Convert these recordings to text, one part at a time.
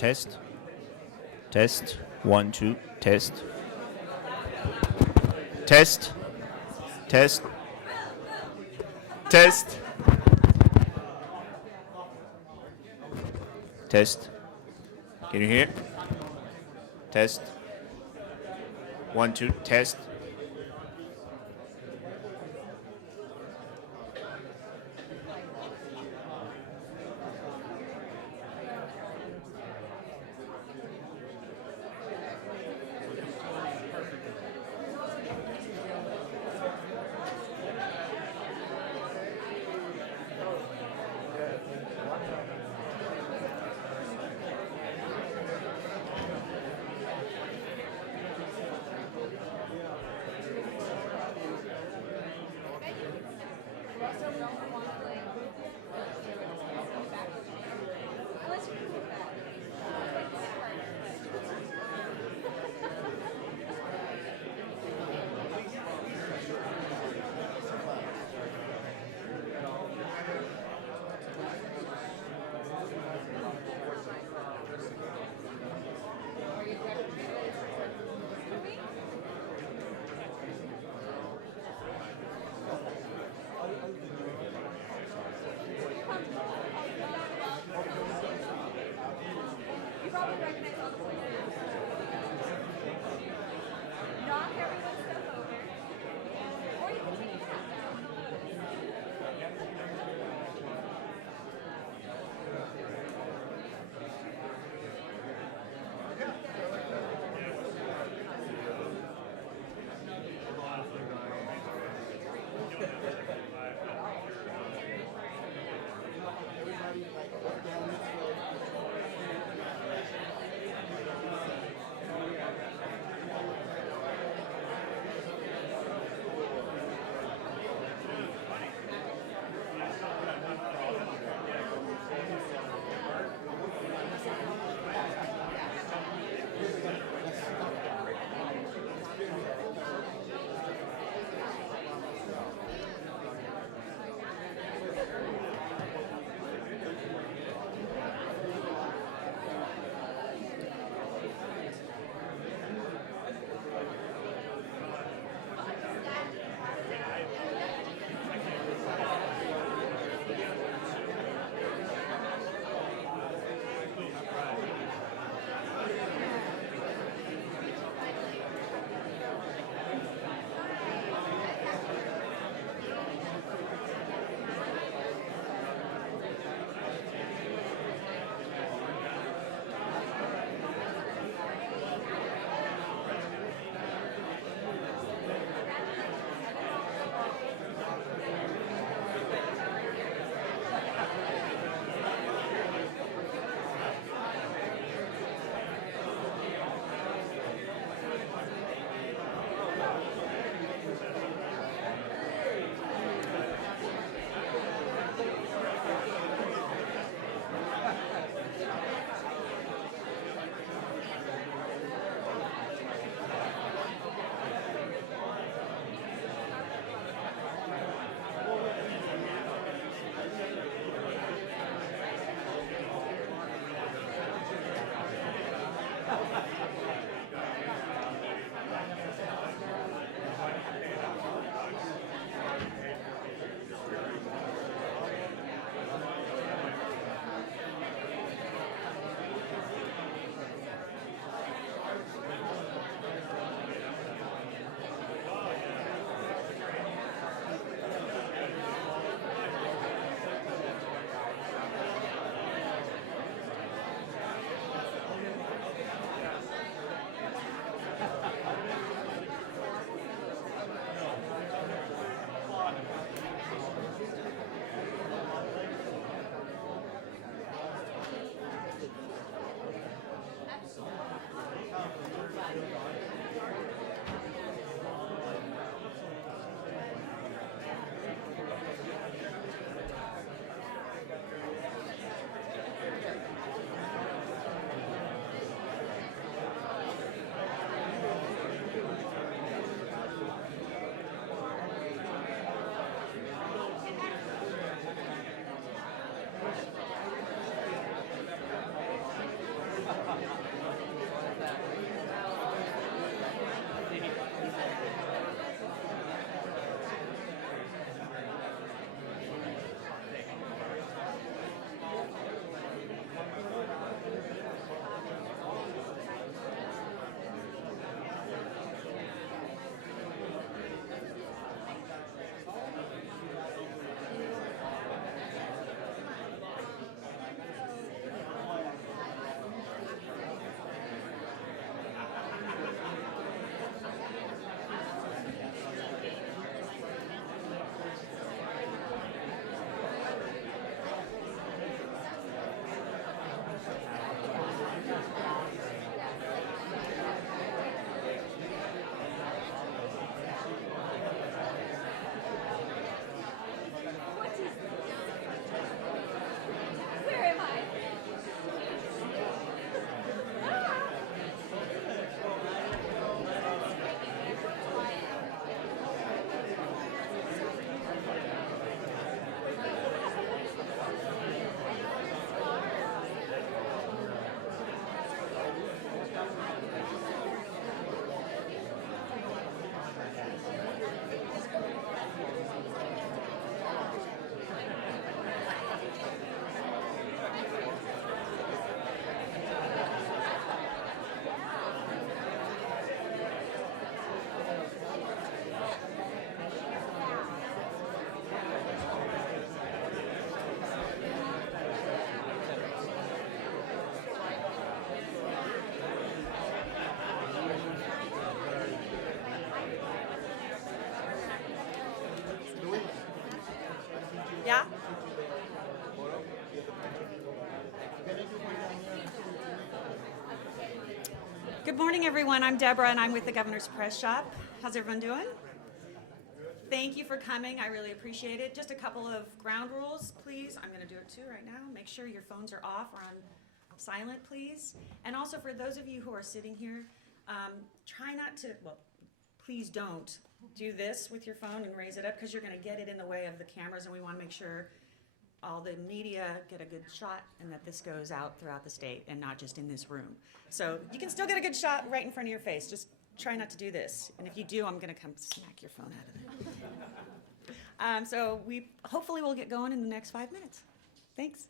Test. Test. 1, 2. Test. Test. Test. Test. Test. Can you hear? Test. 1, 2. Test. Yeah? Good morning, everyone. I'm Deborah, and I'm with the Governor's Press Shop. How's everyone doing? Thank you for coming. I really appreciate it. Just a couple of ground rules, please. I'm going to do it too right now. Make sure your phones are off or on silent, please. And also for those of you who are sitting here, try not to, well, please don't do this with your phone and raise it up because you're going to get it in the way of the cameras, and we want to make sure all the media get a good shot and that this goes out throughout the state and not just in this room. So you can still get a good shot right in front of your face. Just try not to do this. And if you do, I'm going to come smack your phone out of it. So we hopefully we'll get going in the next 5 minutes. Thanks.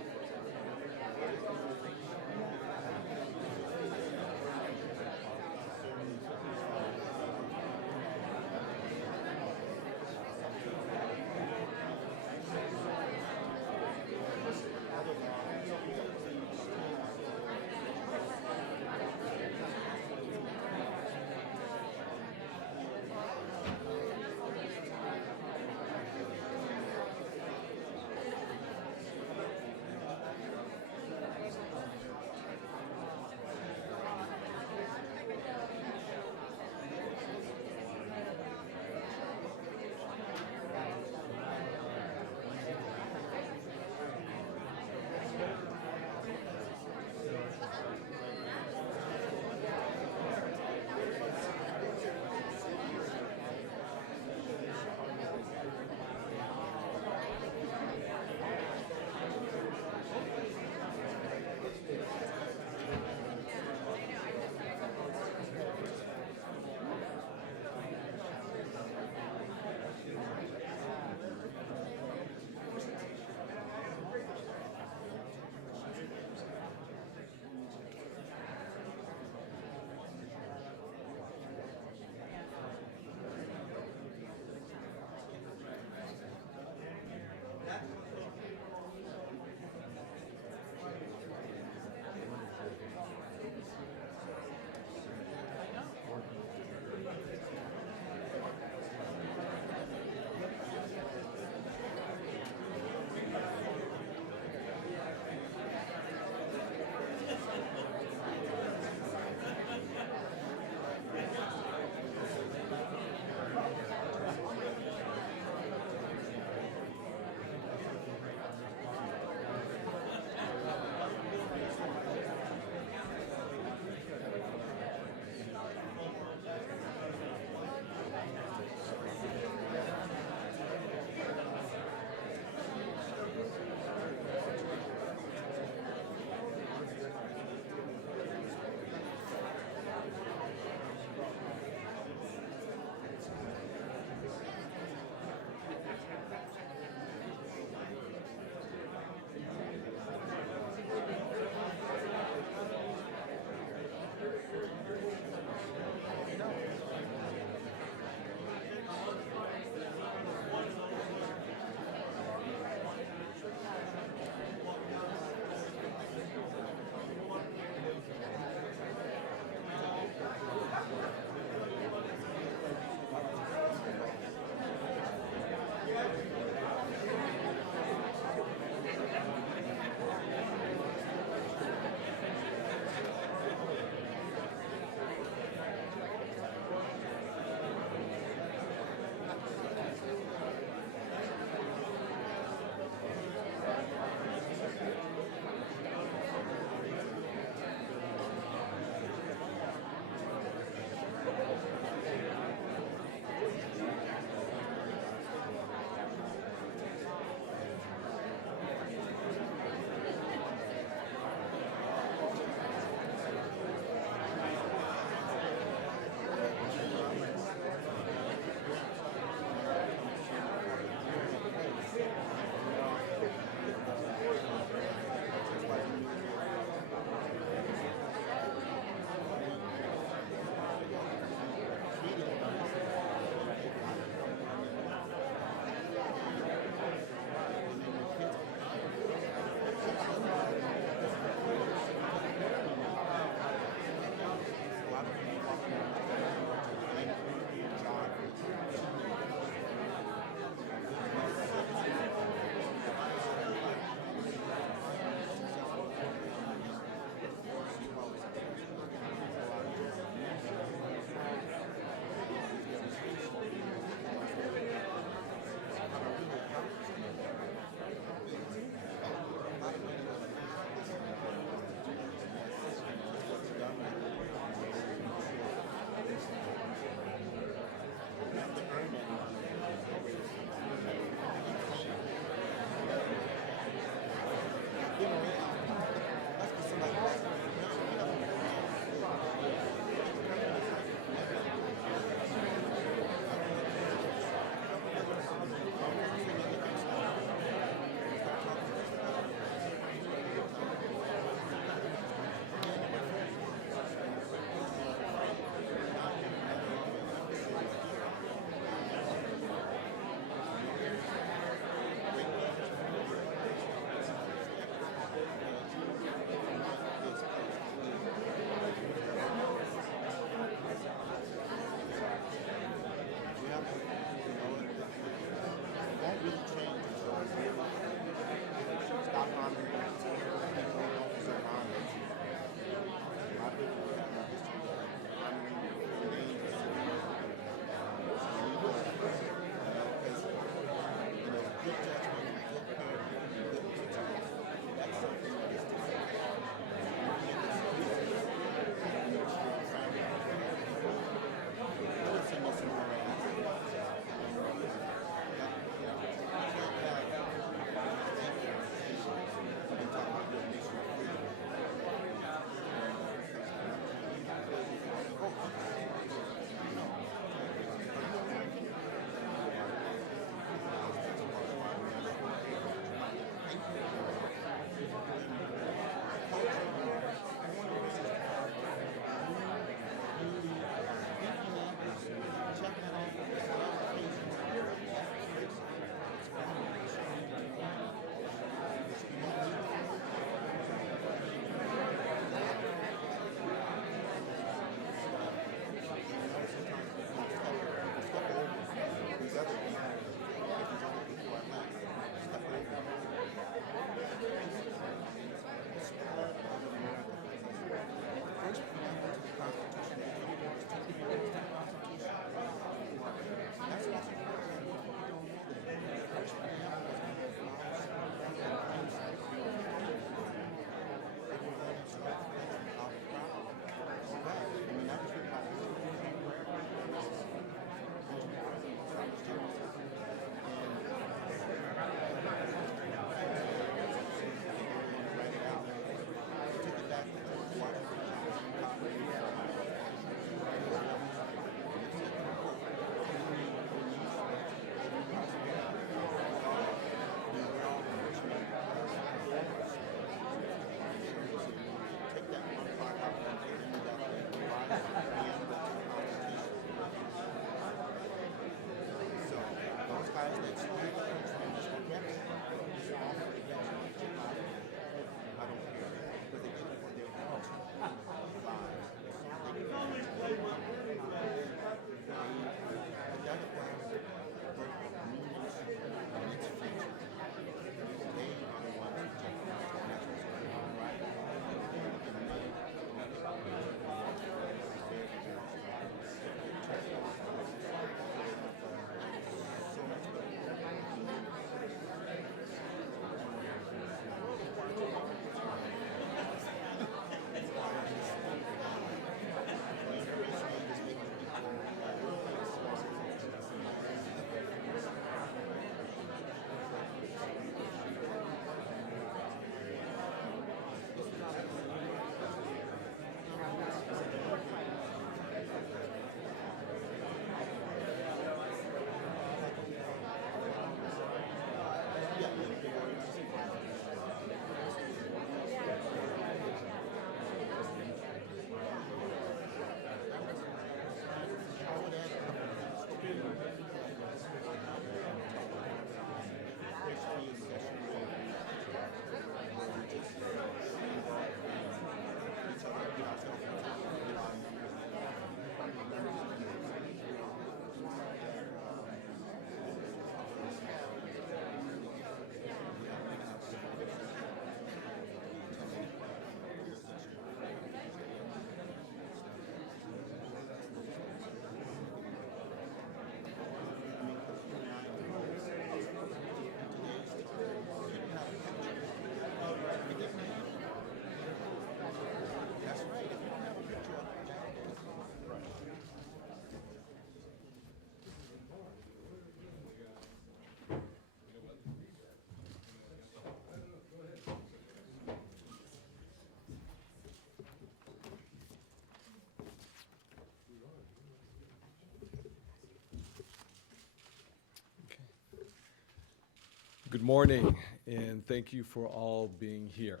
Good morning, and thank you for all being here.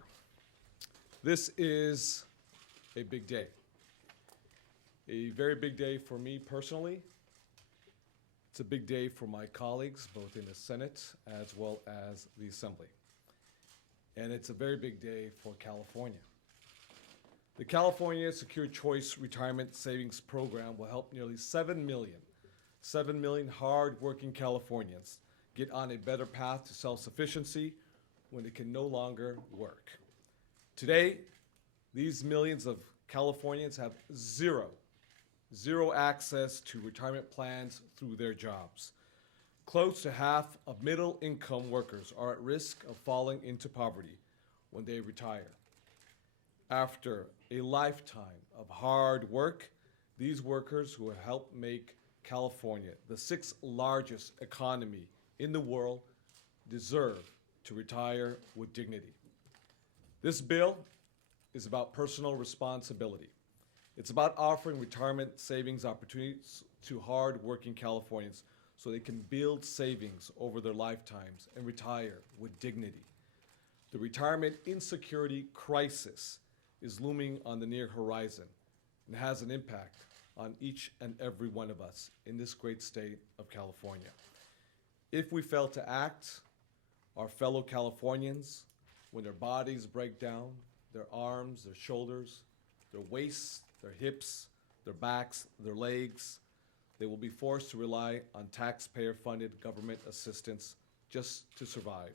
This is a big day. A very big day for me personally. It's a big day for my colleagues, both in the Senate as well as the Assembly. And it's a very big day for California. The California Secure Choice Retirement Savings Program will help nearly 7 million hard-working Californians get on a better path to self-sufficiency when they can no longer work. Today, these millions of Californians have zero access to retirement plans through their jobs. Close to half of middle-income workers are at risk of falling into poverty when they retire. After a lifetime of hard work, these workers who have helped make California the 6th largest economy in the world deserve to retire with dignity. This bill is about personal responsibility. It's about offering retirement savings opportunities to hard-working Californians so they can build savings over their lifetimes and retire with dignity. The retirement insecurity crisis is looming on the near horizon and has an impact on each and every one of us in this great state of California. If we fail to act, our fellow Californians, when their bodies break down, their arms, their shoulders, their waists, their hips, their backs, their legs, they will be forced to rely on taxpayer-funded government assistance just to survive.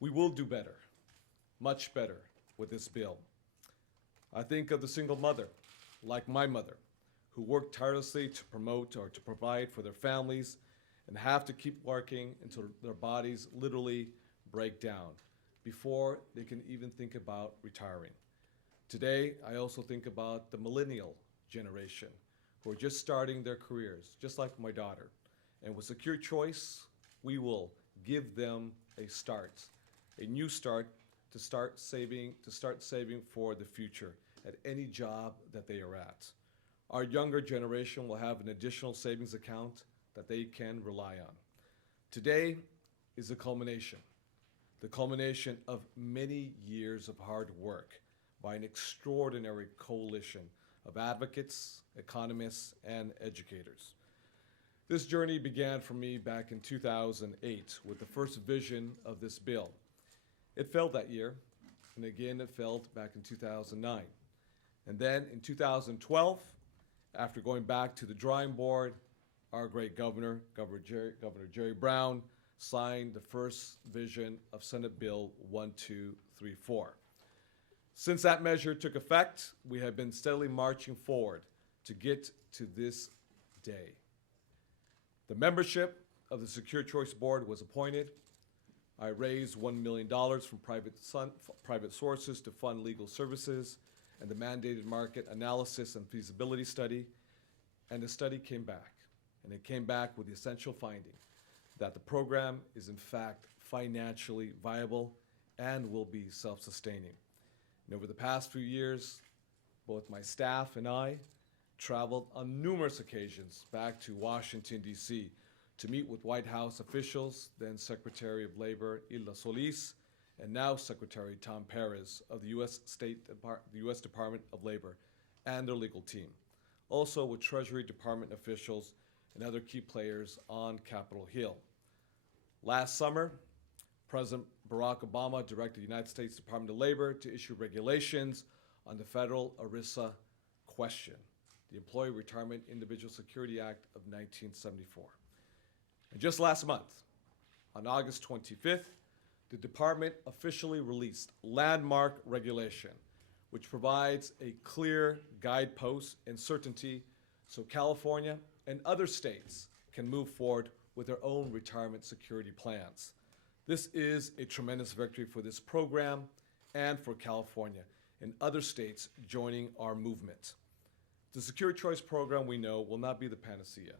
We will do better, much better, with this bill. I think of the single mother, like my mother, who worked tirelessly to promote or to provide for their families and have to keep working until their bodies literally break down before they can even think about retiring. Today, I also think about the millennial generation who are just starting their careers, just like my daughter. And with Secure Choice, we will give them a start, a new start to start saving for the future at any job that they are at. Our younger generation will have an additional savings account that they can rely on. Today is the culmination of many years of hard work by an extraordinary coalition of advocates, economists, and educators. This journey began for me back in 2008 with the first vision of this bill. It failed that year, and again it failed back in 2009. And then in 2012, after going back to the drawing board, our great Governor Jerry Brown, signed the first vision of Senate Bill 1234. Since that measure took effect, we have been steadily marching forward to get to this day. The membership of the Secure Choice Board was appointed. I raised $1 million from private sources to fund legal services and the mandated market analysis and feasibility study, and the study came back. And it came back with the essential finding that the program is in fact financially viable and will be self-sustaining. And over the past few years, both my staff and I traveled on numerous occasions back to Washington, D.C. to meet with White House officials, then Secretary of Labor Hilda Solis, and now Secretary Tom Perez of the U.S. Department of Labor and their legal team. Also with Treasury Department officials and other key players on Capitol Hill. Last summer, President Barack Obama directed the United States Department of Labor to issue regulations on the federal ERISA question, the Employee Retirement Individual Security Act of 1974. And just last month, on August 25th, the department officially released landmark regulation, which provides a clear guidepost and certainty so California and other states can move forward with their own retirement security plans. This is a tremendous victory for this program and for California and other states joining our movement. The Secure Choice program, we know, will not be the panacea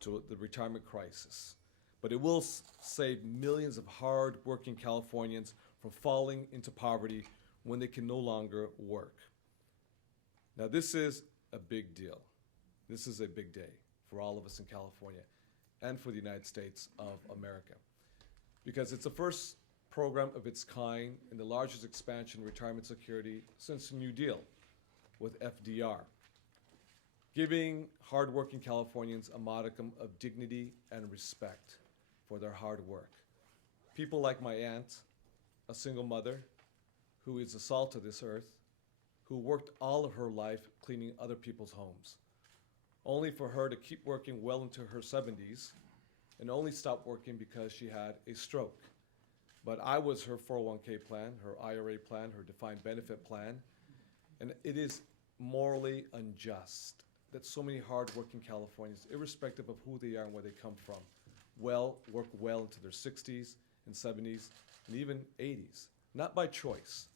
to the retirement crisis, but it will save millions of hard-working Californians from falling into poverty when they can no longer work. Now, this is a big deal. This is a big day for all of us in California and for the United States of America. because it's the first program of its kind and the largest expansion in retirement security since the New Deal with FDR, giving hardworking Californians a modicum of dignity and respect for their hard work. People like my aunt, a single mother who is the salt of this earth, who worked all of her life cleaning other people's homes, only for her to keep working well into her 70s and only stop working because she had a stroke. But I was her 401k plan, her IRA plan, her defined benefit plan, and it is morally unjust that so many hardworking Californians, irrespective of who they are and where they come from, work well into their 60s and 70s and even 80s, not by choice,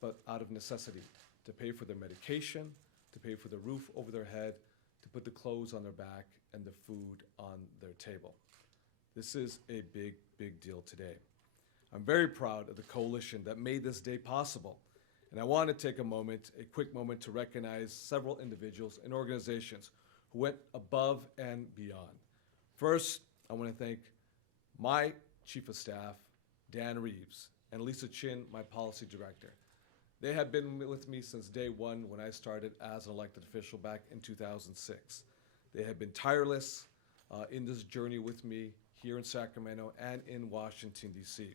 but out of necessity, to pay for their medication, to pay for the roof over their head, to put the clothes on their back and the food on their table. This is a big, big deal today. I'm very proud of the coalition that made this day possible. And I want to take a quick moment to recognize several individuals and organizations who went above and beyond. First, I want to thank my Chief of Staff, Dan Reeves, and Lisa Chin, my Policy Director. They have been with me since day one when I started as an elected official back in 2006. They have been tireless in this journey with me here in Sacramento and in Washington, D.C.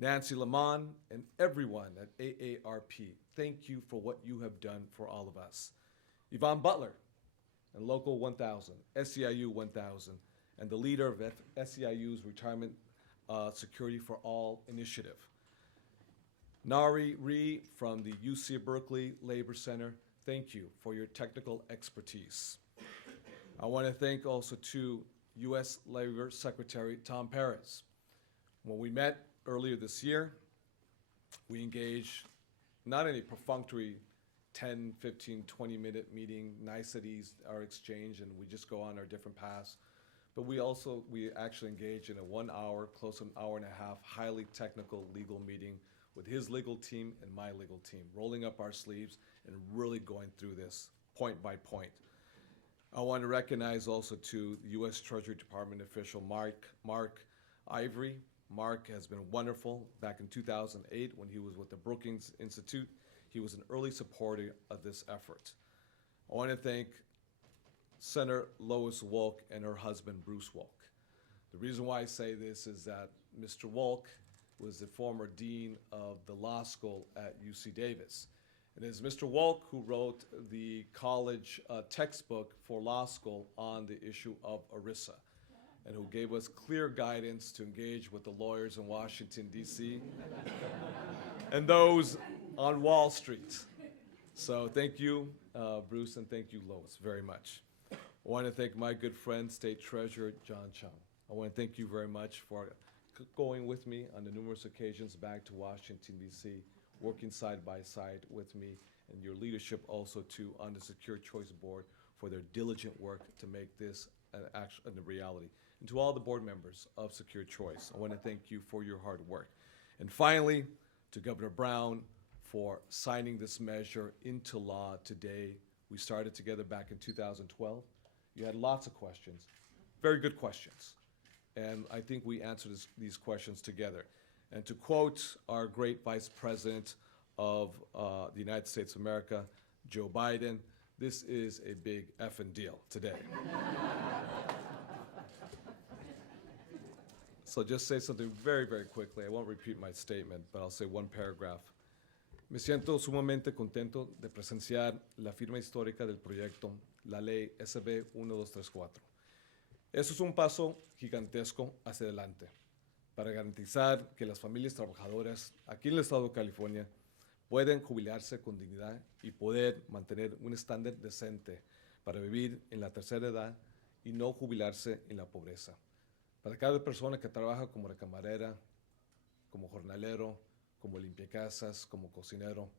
Nancy Lamont and everyone at AARP, thank you for what you have done for all of us. Yvonne Butler and Local 1000, SEIU 1000, and the leader of SEIU's Retirement Security for All initiative. Nari Ree from the UC Berkeley Labor Center, thank you for your technical expertise. I want to thank also to U.S. Labor Secretary Tom Perez. When we met earlier this year, we engaged not in a perfunctory 10, 15, 20-minute meeting, niceties are exchanged, and we just go on our different paths. But we actually engaged in a 1 hour, close to an hour and a half, highly technical legal meeting with his legal team and my legal team, rolling up our sleeves and really going through this point by point. I want to recognize also to the U.S. Treasury Department official Mark Ivory. Mark has been wonderful. Back in 2008, when he was with the Brookings Institute, he was an early supporter of this effort. I want to thank Senator Lois Wolk and her husband, Bruce Wolk. The reason why I say this is that Mr. Wolk was the former dean of the law school at UC Davis. It is Mr. Wolk who wrote the college textbook for law school on the issue of ERISA, and who gave us clear guidance to engage with the lawyers in Washington, D.C., and those on Wall Street. So thank you, Bruce, and thank you, Lois, very much. I want to thank my good friend, State Treasurer John Chung. I want to thank you very much for going with me on the numerous occasions back to Washington, D.C., working side by side with me, and your leadership also too on the Secure Choice Board for their diligent work to make this a reality. And to all the board members of Secure Choice, I want to thank you for your hard work. And finally, to Governor Brown for signing this measure into law today. We started together back in 2012. You had lots of questions, very good questions. And I think we answered these questions together. And to quote our great Vice President of the United States of America, Joe Biden, this is a big effing deal today. So just say something very, very quickly. I won't repeat my statement, but I'll say one paragraph. Me siento sumamente contento de presenciar la firma histórica del proyecto, la ley SB 1234. Eso es un paso gigantesco hacia adelante para garantizar que las familias trabajadoras aquí en el estado de California pueden jubilarse con dignidad y poder mantener un estándar decente para vivir en la tercera edad y no jubilarse en la pobreza. Para cada persona que trabaja como camarera, como jornalero, como limpiacasas, como cocinero,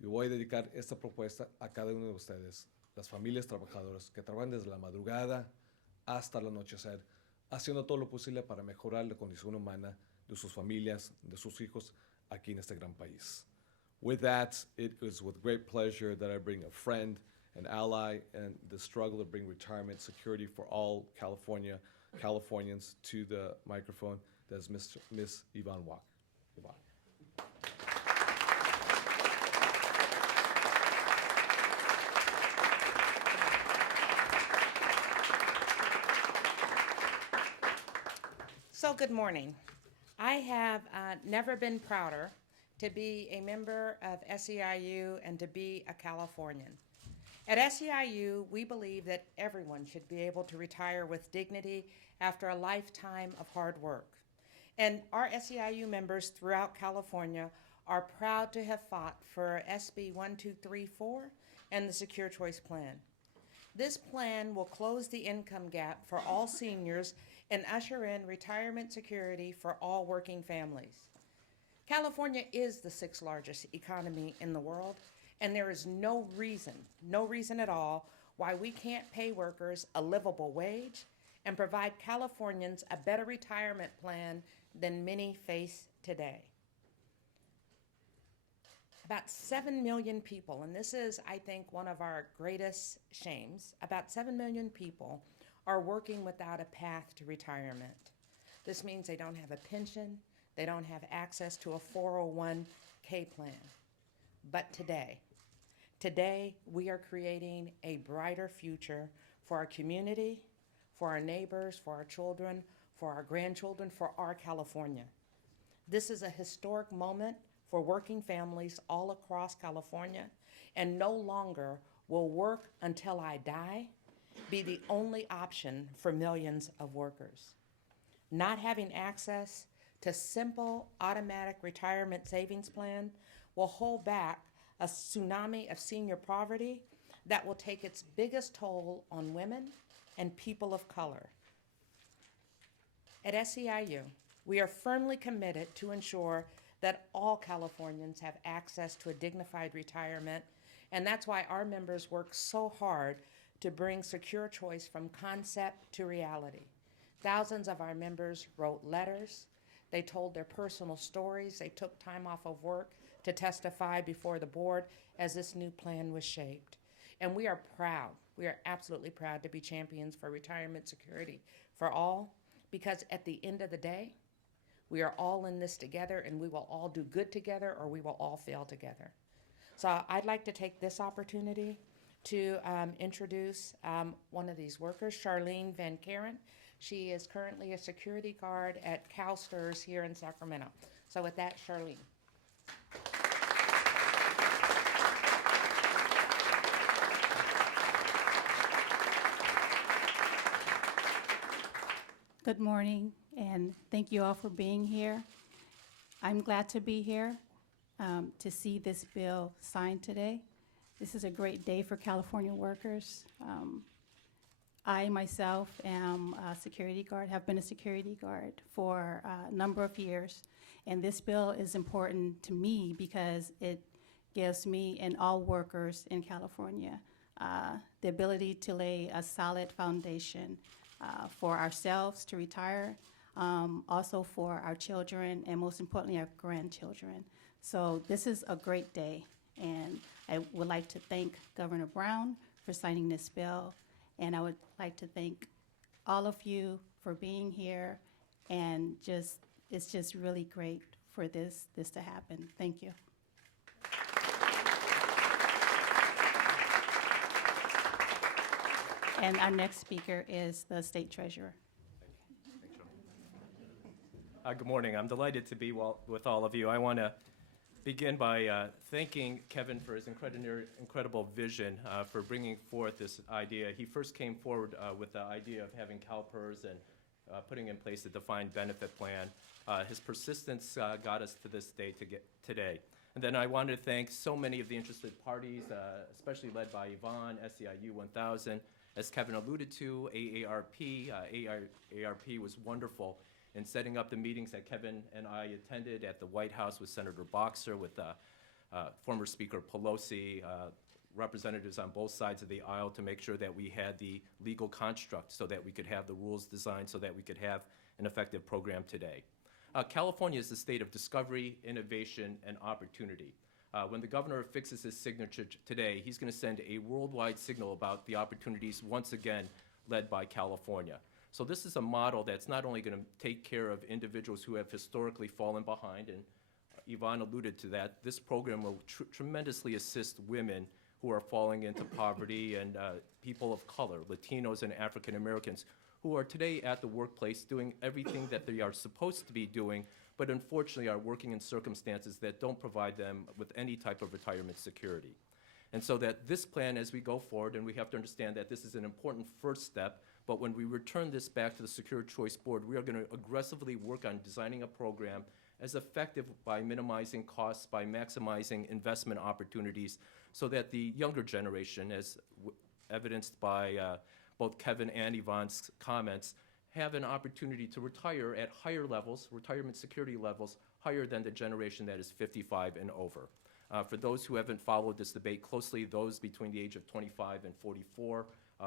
yo voy a dedicar esta propuesta a cada uno de ustedes, las familias trabajadoras que trabajan desde la madrugada hasta el anochecer, haciendo todo lo posible para mejorar la condición humana de sus familias, de sus hijos aquí en este gran país. With that, it is with great pleasure that I bring a friend, an ally, and the struggle to bring retirement security for all Californians to the microphone. That's Miss Yvonne Walker. Yvonne. So good morning. I have never been prouder to be a member of SEIU and to be a Californian. At SEIU, we believe that everyone should be able to retire with dignity after a lifetime of hard work. And our SEIU members throughout California are proud to have fought for SB 1234 and the Secure Choice Plan. This plan will close the income gap for all seniors and usher in retirement security for all working families. California is the sixth largest economy in the world, and there is no reason at all why we can't pay workers a livable wage and provide Californians a better retirement plan than many face today. About 7 million people, and this is, I think, one of our greatest shames, about 7 million people are working without a path to retirement. This means they don't have a pension, they don't have access to a 401k plan. But today we are creating a brighter future for our community, for our neighbors, for our children, for our grandchildren, for our California. This is a historic moment for working families all across California, and no longer will work until I die be the only option for millions of workers. Not having access to simple automatic retirement savings plan will hold back a tsunami of senior poverty that will take its biggest toll on women and people of color. At SEIU, we are firmly committed to ensure that all Californians have access to a dignified retirement, and that's why our members work so hard to bring secure choice from concept to reality. Thousands of our members wrote letters, they told their personal stories, they took time off of work to testify before the board as this new plan was shaped. And we are absolutely proud to be champions for retirement security for all, because at the end of the day, we are all in this together, and we will all do good together or we will all fail together. So I'd like to take this opportunity to introduce one of these workers, Charlene Van Karen. She is currently a security guard at CalSTRS here in Sacramento. So with that, Charlene. Good morning, and thank you all for being here. I'm glad to be here to see this bill signed today. This is a great day for California workers. I myself am a security guard, have been a security guard for a number of years, and this bill is important to me because it gives me and all workers in California the ability to lay a solid foundation for ourselves to retire, also for our children, and most importantly, our grandchildren. So this is a great day, and I would like to thank Governor Brown for signing this bill, and I would like to thank all of you for being here, and it's just really great for this to happen. Thank you. And our next speaker is the State Treasurer. Good morning. I'm delighted to be with all of you. I want to begin by thanking Kevin for his incredible vision for bringing forth this idea. He first came forward with the idea of having CalPERS and putting in place a defined benefit plan. His persistence got us to this day today. And then I want to thank so many of the interested parties, especially led by Yvonne, SEIU 1000. As Kevin alluded to, AARP. AARP was wonderful in setting up the meetings that Kevin and I attended at the White House with Senator Boxer, with former Speaker Pelosi, representatives on both sides of the aisle, to make sure that we had the legal construct so that we could have the rules designed so that we could have an effective program today. California is the state of discovery, innovation, and opportunity. When the governor fixes his signature today, he's going to send a worldwide signal about the opportunities once again led by California. So this is a model that's not only going to take care of individuals who have historically fallen behind, and Yvonne alluded to that, this program will tremendously assist women who are falling into poverty and people of color, Latinos and African Americans, who are today at the workplace doing everything that they are supposed to be doing, but unfortunately are working in circumstances that don't provide them with any type of retirement security. And so that this plan, as we go forward, and we have to understand that this is an important first step, but when we return this back to the Secure Choice Board, we are going to aggressively work on designing a program as effective by minimizing costs, by maximizing investment opportunities, so that the younger generation, as evidenced by both Kevin and Yvonne's comments, have an opportunity to retire at higher levels, retirement security levels, higher than the generation that is 55 and over. For those who haven't followed this debate closely, those between the age of 25 and 44,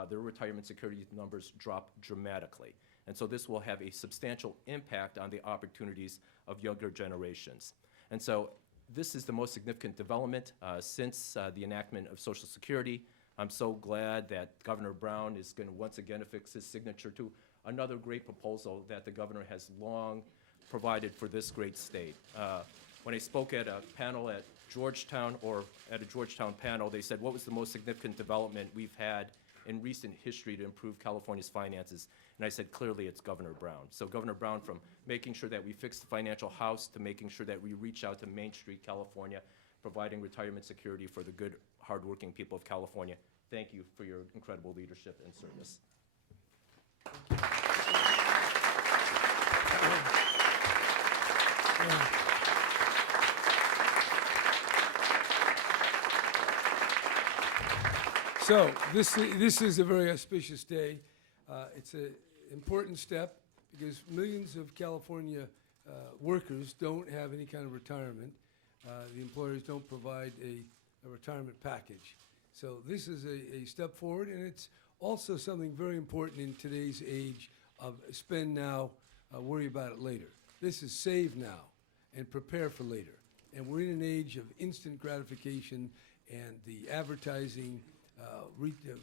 their retirement security numbers drop dramatically. And so this will have a substantial impact on the opportunities of younger generations. And so this is the most significant development since the enactment of Social Security. I'm so glad that Governor Brown is going to once again affix his signature to another great proposal that the governor has long provided for this great state. When I spoke at a panel at Georgetown, or at a Georgetown panel, they said, what was the most significant development we've had in recent history to improve California's finances? And I said, clearly it's Governor Brown. So Governor Brown, from making sure that we fix the financial house to making sure that we reach out to Main Street, California, providing retirement security for the good, hardworking people of California. Thank you for your incredible leadership and service. So this is a very auspicious day. It's an important step because millions of California workers don't have any kind of retirement. The employers don't provide a retirement package. So this is a step forward, and it's also something very important in today's age of spend now, worry about it later. This is save now and prepare for later. And we're in an age of instant gratification, and the advertising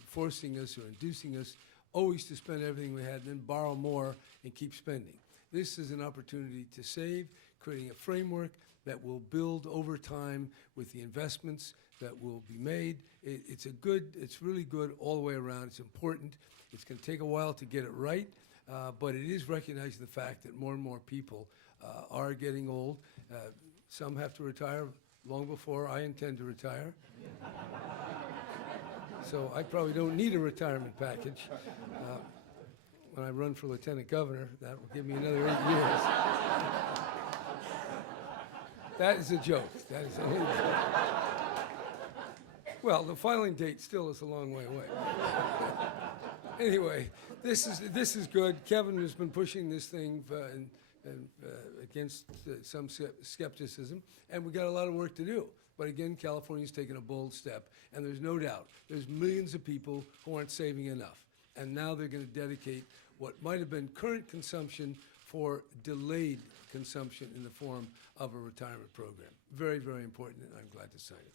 forcing us or inducing us always to spend everything we had, then borrow more and keep spending. This is an opportunity to save, creating a framework that will build over time with the investments that will be made. It's really good all the way around. It's important. It's going to take a while to get it right, but it is recognizing the fact that more and more people are getting old. Some have to retire long before I intend to retire. So I probably don't need a retirement package. When I run for lieutenant governor, that will give me another 8 years. That is a joke. That is only a joke. Well, the filing date still is a long way away. Anyway, this is good. Kevin has been pushing this thing against some skepticism, and we got a lot of work to do. But again, California's taken a bold step, and there's no doubt there's millions of people who aren't saving enough, and now they're going to dedicate what might have been current consumption for delayed consumption in the form of a retirement program. Very, very important, and I'm glad to sign it.